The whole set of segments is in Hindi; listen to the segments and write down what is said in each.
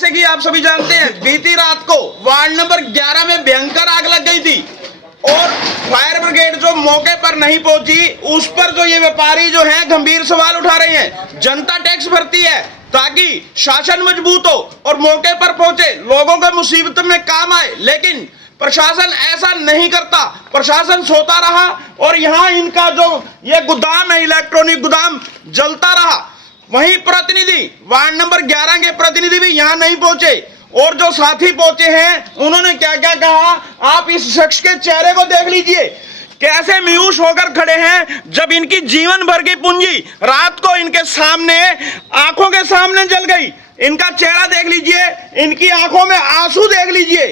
जैसे कि आप सभी जानते हैं, बीती रात को वार्ड नंबर 11 में भयंकर आग लग गई थी और फायर ब्रिगेड जो मौके पर नहीं पहुंची, उस पर जो ये व्यापारी जो हैं गंभीर सवाल उठा रहे हैं। जनता टैक्स भरती है ताकि शासन मजबूत हो और मौके पर पहुंचे, लोगों के मुसीबत में काम आए, लेकिन प्रशासन ऐसा नहीं करता। प्रशासन सोता रहा और यहाँ इनका जो ये गोदाम है, इलेक्ट्रॉनिक गोदाम, जलता रहा। वहीं प्रतिनिधि वार्ड नंबर 11 के प्रतिनिधि भी यहाँ नहीं पहुंचे और जो साथी पहुंचे हैं उन्होंने क्या क्या कहा, आप इस शख्स के चेहरे को देख लीजिए, कैसे मायूस होकर खड़े हैं जब इनकी जीवन भर की पूंजी रात को इनके सामने, आंखों के सामने जल गई। इनका चेहरा देख लीजिए, इनकी आंखों में आंसू देख लीजिए,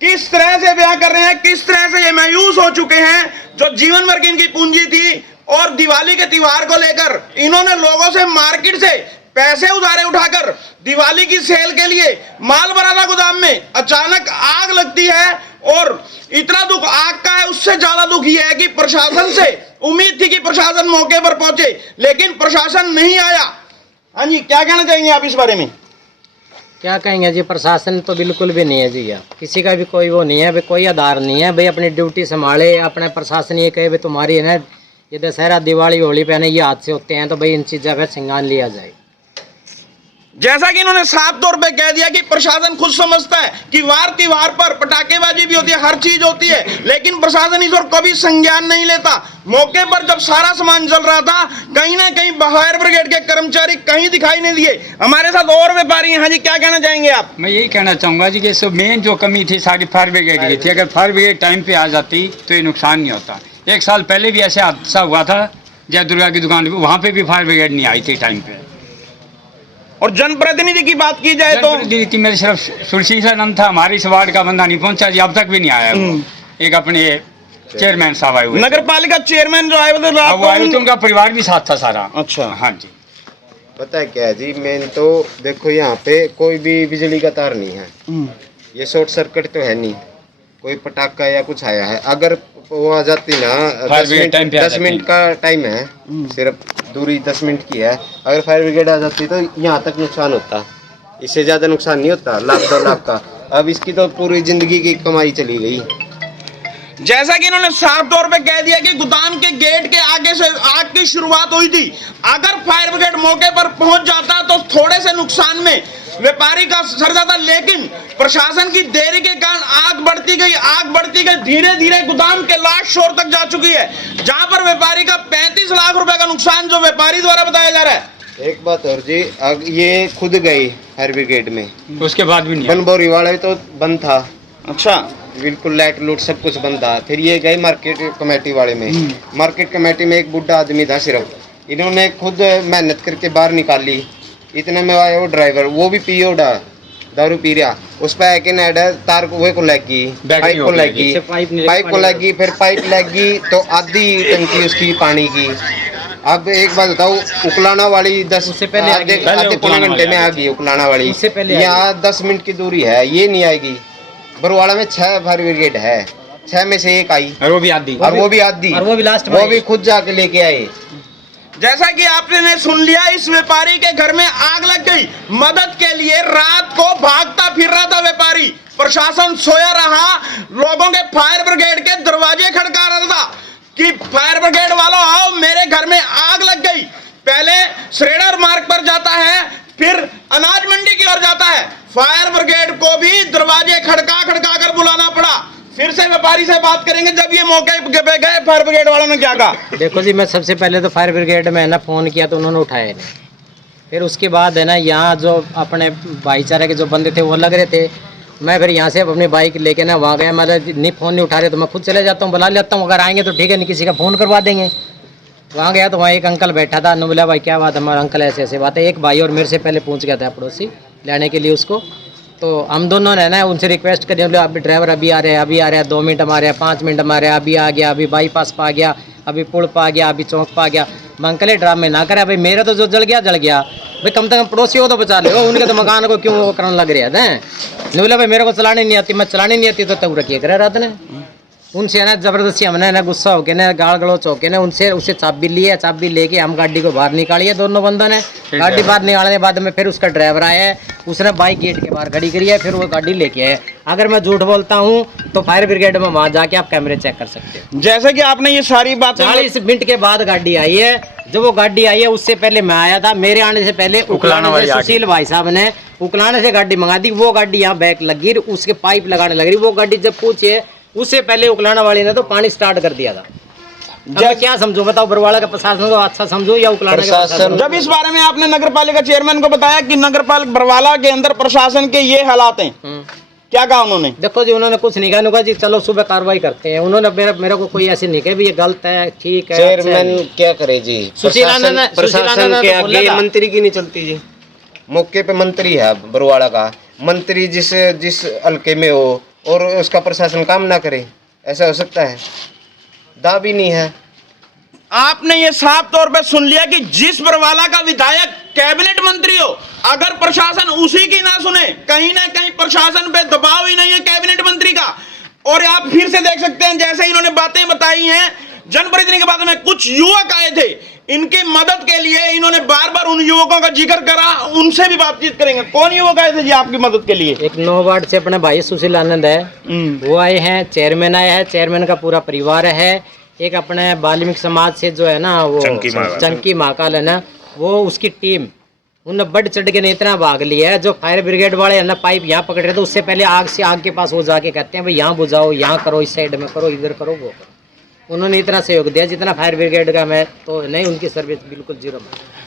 किस तरह से बयां कर रहे हैं, किस तरह से ये मायूस हो चुके हैं। जो जीवन भर की इनकी पूंजी थी और दिवाली के त्योहार को लेकर इन्होंने लोगों से मार्केट से पैसे उधारे उठाकर दिवाली की सेल के लिए माल भरा था गोदाम में, अचानक आग लगती है और इतना दुख आग का है, उससे ज्यादा दुख यह है कि प्रशासन से उम्मीद थी कि प्रशासन मौके पर पहुंचे, लेकिन प्रशासन नहीं आया। हाँ जी, क्या कहना चाहेंगे आप इस बारे में? क्या कहेंगे जी, प्रशासन तो बिल्कुल भी नहीं है जी, यहाँ किसी का भी कोई वो नहीं है भाई, कोई आधार नहीं है भाई, अपनी ड्यूटी संभाले। अपने प्रशासन ये कहे भाई तुम्हारी है ना, ये दशहरा दिवाली होली पे ये हादसे होते हैं तो भाई इन चीज़ों का संज्ञान लिया जाए। जैसा कि इन्होंने साफ तौर पे कह दिया कि प्रशासन खुद समझता है कि वार त्योहार पर पटाखेबाजी भी होती है, हर चीज होती है, लेकिन प्रशासन इस और कभी संज्ञान नहीं लेता। मौके पर जब सारा सामान जल रहा था, कहीं ना कहीं फायर ब्रिगेड के कर्मचारी कहीं दिखाई नहीं दिए। हमारे साथ और व्यापारी हैं। हाँ जी, क्या कहना चाहेंगे आप? मैं यही कहना चाहूंगा जी कि मेन जो कमी थी सारी फायर ब्रिगेड की थी। अगर फायर ब्रिगेड टाइम पे आ जाती तो ये नुकसान नहीं होता। एक साल पहले भी ऐसे हादसा हुआ था जय दुर्गा की दुकान पे, वहाँ पे भी फायर ब्रिगेड नहीं आई थी टाइम पे। और जनप्रतिनिधि की बात की जाए तो मेरे सिर्फ सुरसी का नाम था, हमारी इस वार्ड का बंदा नहीं पहुंचा जी, अब तक भी नहीं आया। एक अपने चेयरमैन साहब आए हुए, नगर पालिका चेयरमैन जो आए हुए तो उनका परिवार भी साथ था सारा। अच्छा, हाँ जी। पता है क्या है जी, मेन तो देखो यहाँ पे कोई भी बिजली का तार नहीं है, ये शॉर्ट सर्किट तो है नहीं, कोई पटाखा या कुछ आया है। अगर वो आ जाती ना 10 मिनट का टाइम है, सिर्फ दूरी 10 मिनट की है, अगर फायर ब्रिगेड आ जाती तो यहाँ तक नुकसान होता, इससे ज्यादा नुकसान नहीं होता, लाख 2 लाख का। अब इसकी तो पूरी जिंदगी की कमाई चली गई। जैसा कि इन्होंने साफ तौर पे कह दिया कि गोदाम के गेट के आगे से आग की शुरुआत हुई थी। अगर फायर ब्रिगेड मौके पर पहुंच जाता तो थोड़े से नुकसान में व्यापारी का सर जाता, लेकिन प्रशासन की देरी के कारण आग बढ़ती गई, धीरे धीरे गोदाम के लास्ट फ्लोर तक जा चुकी है, जहां पर व्यापारी का 35 लाख रुपए का नुकसान जो व्यापारी द्वारा बताया जा रहा है। एक बात और जी, ये खुद गई फायर ब्रिगेड में, उसके बाद भी नहीं। बनबोरी वाला तो बंद था। अच्छा, बिल्कुल लाइट लूट सब कुछ बंद था। फिर ये गए मार्केट कमेटी वाले में, मार्केट कमेटी में एक बुढ़ा आदमी था सिर्फ, इन्होंने खुद मेहनत करके बाहर निकाली। इतने में आया वो ड्राइवर, वो भी पियो दारू पी रहा, उस पर एक तार को लगी, पाइप को लगी, फिर पाइप लगी तो आधी टंकी उसकी पानी की। अब एक बात बताओ, उकलाना वाली 10 से पहले आधे पौने घंटे में आ गई उकलाना वाली, यहाँ 10 मिनट की दूरी है, ये नहीं आएगी। बरवाड़ा में 6 फायर ब्रिगेड है, 6 में से 1 आई, और वो भी आधी, वो भी खुद जाके लेके आए। जैसा कि आपने सुन लिया, इस व्यापारी के घर में आग लग गई। मदद के लिए रात को भागता फिर रहा था व्यापारी, प्रशासन सोया रहा, लोगों के फायर ब्रिगेड के दरवाजे खड़का रहा था कि फायर ब्रिगेड वालों आओ, मेरे घर में आग लग गई। पहले श्रेणर मार्ग पर जाता है, फिर अनाज मंडी की ओर जाता है। फायर ब्रिगेड को भी दरवाजे खड़का कर बुलाना पड़ा। फिर से व्यापारी से बात करेंगे, जब ये मौके पे गए फायर ब्रिगेड वालों ने क्या कहा? देखो जी, मैं सबसे पहले तो फायर ब्रिगेड में है ना फ़ोन किया तो उन्होंने उठाया नहीं। फिर उसके बाद है ना, यहाँ जो अपने भाईचारे के जो बंदे थे वो लग रहे थे। मैं फिर यहाँ से अपनी बाइक लेके ना वहाँ गया, मतलब नहीं फ़ोन नहीं उठा रहे तो मैं खुद चले जाता हूँ, बुला लेता हूँ, अगर आएंगे तो ठीक है, नहीं किसी का फ़ोन करवा देंगे। वहाँ गया तो वहाँ एक अंकल बैठा था, ने बोला भाई क्या बात है, हमारा अंकल ऐसे बात है। एक भाई और मेरे से पहले पहुँच गया था पड़ोसी लेने के लिए उसको, तो हम दोनों ने ना उनसे रिक्वेस्ट करी, बोले अभी ड्राइवर अभी आ रहे हैं, 2 मिनट हमारे, 5 मिनट हमारे, अभी आ गया, अभी बाईपास पर आ गया, अभी पुल पर आ गया, अभी चौक पर आ गया। अंकल ड्रामे ना करे भाई, मेरा तो जो जल गया भाई, कम से कम पड़ोसी हो तो बचा ले, उनके तो मकान को क्यों करने लग रहा है। बोला भाई मेरे को चलाने नहीं आती, मैं चलाने नहीं आती तो तब रखिए करे रात ने। उनसे है ना जबरदस्ती हमने ना गुस्सा होके ना गाल गलौच होके ना उनसे उसे चाबी ली है, चाबी लेके हम गाड़ी को बाहर निकाली है दोनों बंदों ने। गाड़ी बाहर निकालने के बाद में फिर उसका ड्राइवर आया है, उसने बाइक गेट के बाहर खड़ी करी है, फिर वो गाड़ी लेके आए। अगर मैं झूठ बोलता हूँ तो फायर ब्रिगेड में वहाँ जाके आप कैमरे चेक कर सकते हो। जैसे कि आपने ये सारी बातें 40 मिनट के बाद गाड़ी आई है। जब वो गाड़ी आई है उससे पहले मैं आया था, मेरे आने से पहले उकलाने से सुशील भाई साहब ने उकलाने से गाड़ी मंगा दी। वो गाड़ी यहाँ बैक लगी, उसके पाइप लगाने लग रही। वो गाड़ी जब पूछिए उससे पहले उकलाने वाली ने तो पानी स्टार्ट कर दिया था। अब मैं क्या समझू बताओ, बरवाला का प्रशासन को अच्छा समझू या उकलाने का प्रशासन? जब इस बारे में आपने नगर पालिका चेयरमैन को बताया कि नगर पालिका बरवाला के अंदर प्रशासन के ये हालात हैं, क्या कहा उन्होंने? देखो जी उन्होंने कुछ नहीं कहा, उन्होंने कहा जी चलो सुबह कार्रवाई करते हैं। उन्होंने मेरे को कोई ऐसे नहीं कहा भी ये गलत है ठीक है। चेयरमैन क्या करे जी, प्रशासन के आगे मंत्री की नहीं चलती जी। मौके पे मंत्री है बरवाड़ा का, मंत्री जिस हल्के में हो और उसका प्रशासन काम ना करे, ऐसा हो सकता है? दाबी नहीं है। आपने ये साफ तौर पे सुन लिया कि जिस बरवाला का विधायक कैबिनेट मंत्री हो, अगर प्रशासन उसी की ना सुने, कहीं ना कहीं प्रशासन पे दबाव ही नहीं है कैबिनेट मंत्री का। और आप फिर से देख सकते हैं जैसे इन्होंने बातें बताई हैं, जनप्रतिनिधि के बाद में कुछ युवक आए थे, इनकी मदद के लिए इन्होंने बार बार उन युवकों का जिक्र करा, उनसे भी बातचीत करेंगे। कौन युवक आए थे जी आपकी मदद के लिए? एक 9 वार्ड से अपने भाई सुशील आनंद है, वो आए हैं, चेयरमैन आया है, चेयरमैन का पूरा परिवार है। एक अपने वाल्मीकि समाज से जो है ना वो चंकी महाकाल है ना, वो उसकी टीम, उन्होंने बढ़ चढ़ के ने इतना भाग लिया है। जो फायर ब्रिगेड वाले है ना पाइप यहाँ पकड़ रहे थे, उससे पहले आग के पास वो जाके कहते हैं भाई यहाँ बुझाओ, यहाँ करो, इस साइड में करो, इधर करो, वो करो। उन्होंने इतना सहयोग दिया जितना फायर ब्रिगेड का मैं तो नहीं, उनकी सर्विस बिल्कुल जीरो।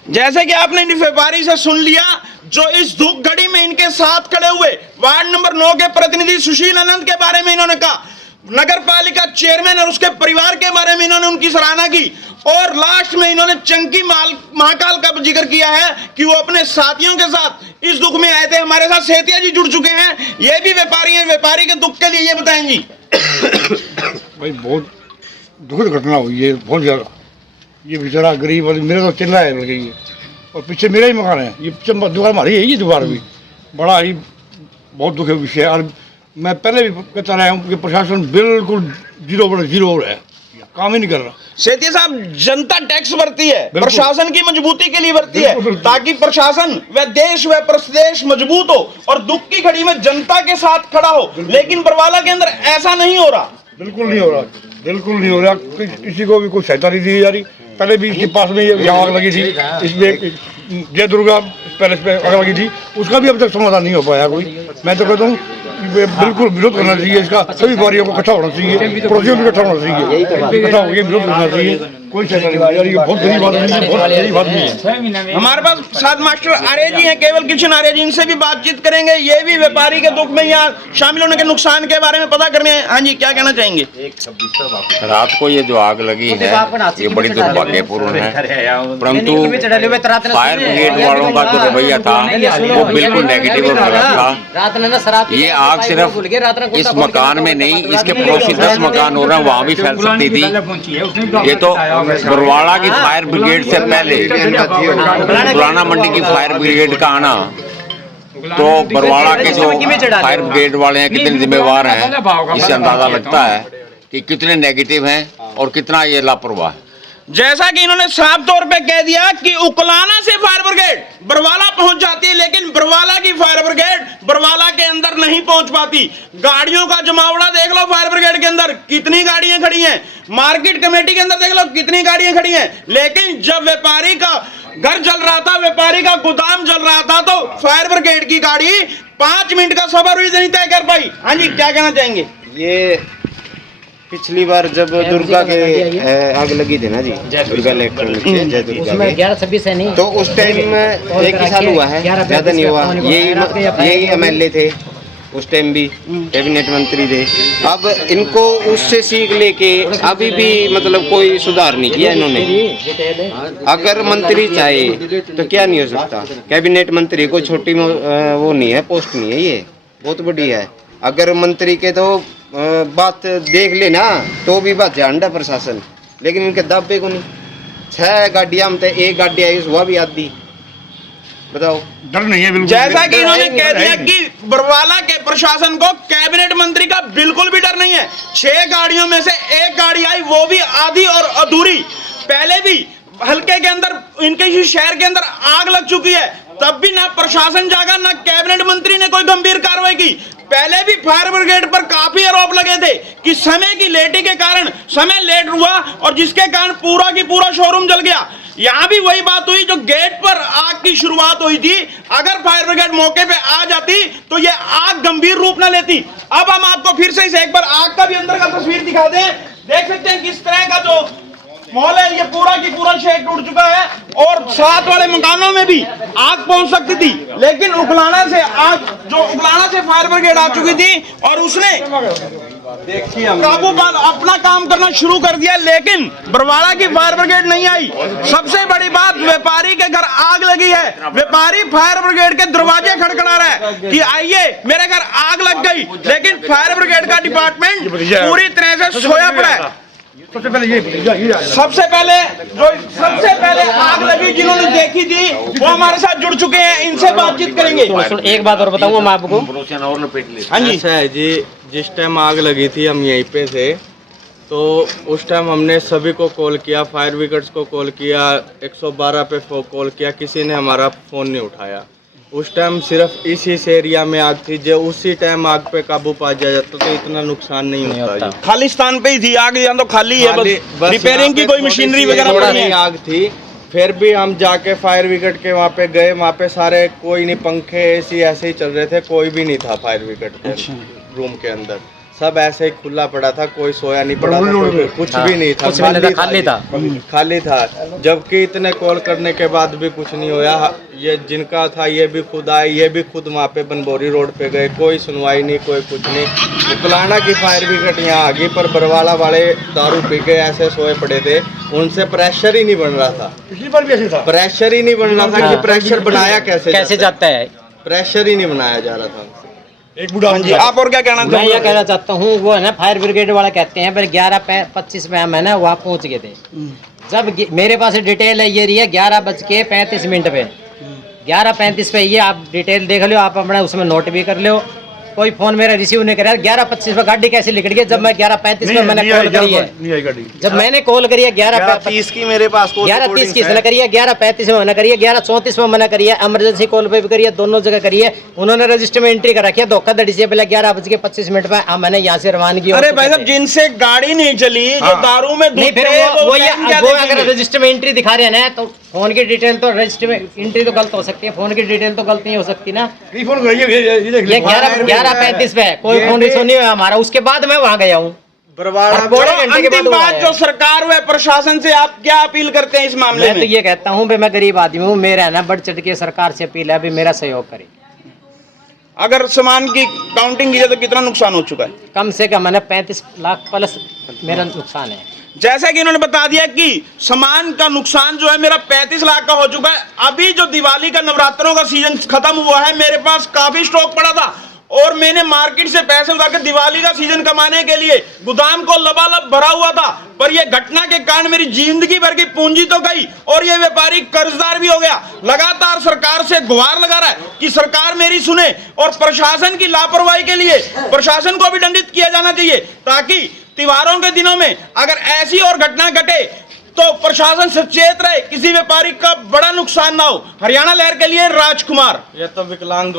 जैसे कि आपने इन व्यापारी से सुन लिया जो इस दुख घड़ी में इनके साथ खड़े हुए, वार्ड नंबर 9 के प्रतिनिधि सुशील आनंद के बारे में इन्होंने कहा, नगर पालिका चेयरमैन और उसके परिवार के बारे में इन्होंने उनकी सराहना की, और लास्ट में इन्होंने चंकी महाकाल का जिक्र किया है कि वो अपने साथियों के साथ इस दुख में आए थे। हमारे साथ सेतिया जी जुड़ चुके हैं, ये भी व्यापारी हैं, व्यापारी के दुख के लिए ये बताएं जी। भाई बहुत दुखद घटना हुई है, बहुत ज़्यादा। ये बेचारा गरीब आदमी, मेरा तो चिल्ला है लगी है, और पीछे मेरा ही मकान है, ये पीछे दुकान हमारी है, ये दुकान भी बड़ा ही बहुत दुख विषय है। और मैं पहले भी कहता रहा हूँ कि प्रशासन बिल्कुल जीरो है, काम ही नहीं कर रहा। सेतिया साहब, जनता टैक्स भरती है, प्रशासन की मजबूती के लिए भरती है, ताकि प्रशासन व देश व प्रदेश मजबूत हो और दुख की घड़ी में जनता के साथ खड़ा हो। लेकिन बरवाला के अंदर ऐसा नहीं हो रहा, बिल्कुल नहीं हो रहा, बिल्कुल नहीं हो रहा। किसी को भी कोई सहायता नहीं दी जा रही। पहले भी इसके पास में ये आग लगी थी, इसमें जय दुर्गा पैलेस पे आग लगी थी, उसका भी अब तक समाधान नहीं हो पाया कोई। मैं तो कहता हूँ बिल्कुल विरोध करना चाहिए इसका, सभी वारियों को इकट्ठा होना चाहिए, पड़ोसियों को इकट्ठा होना चाहिए, इकट्ठा होकर विरोध करना चाहिए। कोई सहायता नहीं यार, ये बहुत गरीब आदमी है, बहुत गरीब आदमी है। हमारे पास साथ मास्टर आर्य जी हैं, केवल किशन आर्य जी, इनसे भी बातचीत करेंगे। ये भी व्यापारी के दुख में यहाँ शामिल होने के नुकसान के बारे में पता करने। हाँ जी, क्या कहना चाहेंगे? रात को ये जो आग लगी है ये बड़ी दुर्भाग्यपूर्ण है, परंतु फायर ब्रिगेड वालों का जो रवैया था वो बिल्कुल नेगेटिव और गलत था। ये आग सिर्फ इस मकान में नहीं, इसके पड़ोसी 10 मकान हो रहे हैं, वहाँ भी फैल सकती थी। ये तो बरवाड़ा की फायर ब्रिगेड से पहले पुराना मंडी की फायर ब्रिगेड का आना, तो बरवाड़ा के जो फायर ब्रिगेड वाले हैं कितने जिम्मेवार हैं, इससे अंदाजा लगता है कि कितने नेगेटिव हैं और कितना ये लापरवाह है। जैसा कि इन्होंने साफ तौर पे कह दिया कि उकलाना से फायर ब्रिगेड बरवाला पहुंच जाती है, लेकिन बरवाला की फायर ब्रिगेड बरवाला के अंदर नहीं पहुंच पाती। गाड़ियों का जमावड़ा देख लो, फायर ब्रिगेड के अंदर कितनी गाड़ियां खड़ी हैं, मार्केट कमेटी के अंदर देख लो कितनी गाड़ियां खड़ी हैं। लेकिन जब व्यापारी का घर जल रहा था, व्यापारी का गोदाम जल रहा था, तो फायर ब्रिगेड की गाड़ी 5 मिनट का सफर भी नहीं तय कर पाई। हाँ जी, क्या कहना चाहेंगे? ये पिछली बार जब दुर्गा के आग लगी थी ना जी, दुर्गा इलेक्ट्रॉनिक जय दुर्गा में 11-26 है नहीं, तो उस टाइम एक ही साल हुआ है, ज्यादा नहीं हुआ। यही एमएलए थे उस टाइम भी, कैबिनेट मंत्री थे। अब इनको उससे सीख लेके अभी भी मतलब कोई सुधार नहीं किया इन्होंने। अगर मंत्री चाहे तो क्या नहीं हो सकता, कैबिनेट मंत्री को छोटी वो नहीं है, पोस्ट नहीं है, ये बहुत बड़ी है। अगर मंत्री के तो बात देख लेना तो भी बात जानता प्रशासन, लेकिन इनके दावे को नहीं। 6 गाड़ियां हम तो, एक गाड़ी आई हुआ भी आधी। बताओ। डर नहीं है बिल्कुल। जैसा कि इन्होंने कह दिया कि बरवाला के प्रशासन को कैबिनेट मंत्री का बिल्कुल भी डर नहीं है। 6 गाड़ियों में से एक गाड़ी आई, वो भी आधी और अधूरी। पहले भी हल्के के अंदर, इनके ही शहर के अंदर आग लग चुकी है, तब भी ना प्रशासन जागा, ना कैबिनेट मंत्री ने कोई गंभीर कार्रवाई की। पहले भी फायर ब्रिगेड पर काफी आरोप लगे थे कि समय की लेटी के कारण समय लेट हुआ और जिसके कारण पूरा की पूरा शोरूम जल गया। यहाँ भी वही बात हुई, जो गेट पर आग की शुरुआत हुई थी, अगर फायर ब्रिगेड मौके पे आ जाती तो ये आग गंभीर रूप न लेती। अब हम आपको फिर से एक बार आग का भी अंदर का तस्वीर दिखा दें। देख सकते हैं किस तरह का जो मॉल है, ये पूरा की पूरा शेड टूट चुका है और साथ वाले मकानों में भी आग पहुंच सकती थी, लेकिन उगलाना से फायर ब्रिगेड आ चुकी थी और उसने काबू पर अपना काम करना शुरू कर दिया, लेकिन बरवाला की फायर ब्रिगेड नहीं आई। सबसे बड़ी बात, व्यापारी के घर आग लगी है, व्यापारी फायर ब्रिगेड के दरवाजे खड़खड़ा रहा है कि आइए मेरे घर आग लग गई, लेकिन फायर ब्रिगेड का डिपार्टमेंट पूरी तरह से सोया पड़ा है। सबसे पहले आग लगी जिन्होंने देखी थी वो हमारे साथ जुड़ चुके हैं, इनसे बातचीत करेंगे। एक बात और बताऊंगा मैं आपको। हाँ जी। ऐसा है जी, जिस टाइम आग लगी थी हम यहीं पे थे, तो उस टाइम हमने सभी को कॉल किया, फायर ब्रिगेड्स को कॉल किया, 112 पे कॉल किया, किसी ने हमारा फ़ोन नहीं उठाया। उस टाइम सिर्फ इस एरिया में आग थी, जो उसी टाइम आग पे काबू पा जाया जाता तो इतना नुकसान नहीं होता। खाली स्थान पे ही थी आग, यहाँ तो खाली है, बस रिपेयरिंग की कोई मशीनरी वगैरह नहीं आग थी। फिर भी हम जाके फायर ब्रिगेड के वहाँ पे गए, वहाँ पे सारे कोई नहीं, पंखे एसी ऐसे ही चल रहे थे, कोई भी नहीं था फायर ब्रिगेड के रूम के अंदर, सब ऐसे ही खुला पड़ा था, कोई सोया नहीं पड़ा था, कुछ भी नहीं था, खाली था। जबकि इतने कॉल करने के बाद भी कुछ नहीं होया। ये जिनका था ये भी खुद आए, ये भी खुद वहाँ पे बनबोरी रोड पे गए, कोई सुनवाई नहीं, कोई कुछ नहीं। उकलाना की फायर ब्रिगेड यहाँ आ गई, पर बरवाला वाले दारू पी के ऐसे सोए पड़े थे, उनसे प्रेशर ही नहीं बन रहा था। पिछली बार भी ऐसे था, प्रेशर ही नहीं बन रहा था कि प्रेशर बनाया कैसे जाता है, प्रेशर ही नहीं बनाया जा रहा था। एक बुढ़ा। हाँ जी, आप और क्या कहना मैं चाहते ये कहना चाहता हूँ, वो है ना फायर ब्रिगेड वाला कहते हैं, पर 11:25 में हम है ना वहाँ पहुँच गए थे। जब मेरे पास डिटेल है ये रही है 11:35 पे, 11:35 पे ये आप डिटेल देख लो, आप अपना उसमें नोट भी कर लो। कोई फोन मेरा रिसीव नहीं करा। 11:25 पे गाड़ी कैसे निकल गई, जब मैं 11:35 पे मैंने कॉल करी है, जब मैंने कॉल करी है 11:30 की मेरे पास 11:30 की मैंने करी है, 11:35 में मैंने करी है, 11:34 में मैंने करी है, इमरजेंसी कॉल पे भी करी है, दोनों जगह करी है। उन्होंने रजिस्टर में एंट्री कर रखी है धोखाधड़ी से, पहले 11:25 पे मैंने यहाँ से रवानगी। अरे भाई साहब, जिनसे गाड़ी नहीं चली, जो दारू में नहीं, फिर वो अगर रजिस्टर में एंट्री दिखा रहे हैं ना, तो फोन की डिटेल तो रजिस्टर में एंट्री तो गलत हो सकती है, फोन की डिटेल तो गलत नहीं हो सकती ना। फोन 11:35 पे कोई फोन रिसीव नहीं हुआ हमारा, उसके बाद मैं वहाँ गया हूँ। अंतिम बात, जो सरकार व प्रशासन से आप क्या अपील करते हैं इस मामले में? मैं तो ये कहता हूँ, मैं गरीब आदमी हूँ, मेरा ना बढ़ चढ़ के सरकार से अपील है, अभी मेरा सहयोग करे। अगर सामान की काउंटिंग की जाए तो कितना नुकसान हो चुका है? कम से कम मैंने 35 लाख प्लस मेरा नुकसान है। जैसा कि इन्होंने बता दिया कि सामान का नुकसान जो है मेरा 35 लाख का हो चुका है। अभी जो दिवाली का नवरात्रों का सीजन खत्म हुआ है, मेरे पास काफी स्टॉक पड़ा था और मैंने मार्केट से पैसे उधार कर दिवाली का सीजन कमाने के लिए गोदाम को लबालब भरा हुआ था, पर यह घटना के कारण मेरी जिंदगी भर की पूंजी तो गई और ये व्यापारी कर्जदार भी हो गया। लगातार सरकार से गुहार लगा रहा है कि सरकार मेरी सुने और प्रशासन की लापरवाही के लिए प्रशासन को भी दंडित किया जाना चाहिए, ताकि त्योहारों के दिनों में अगर ऐसी और घटना घटे तो प्रशासन सचेत रहे, किसी व्यापारी का बड़ा नुकसान ना हो। हरियाणा लहर के लिए राजकुमार। ये तो विकलांग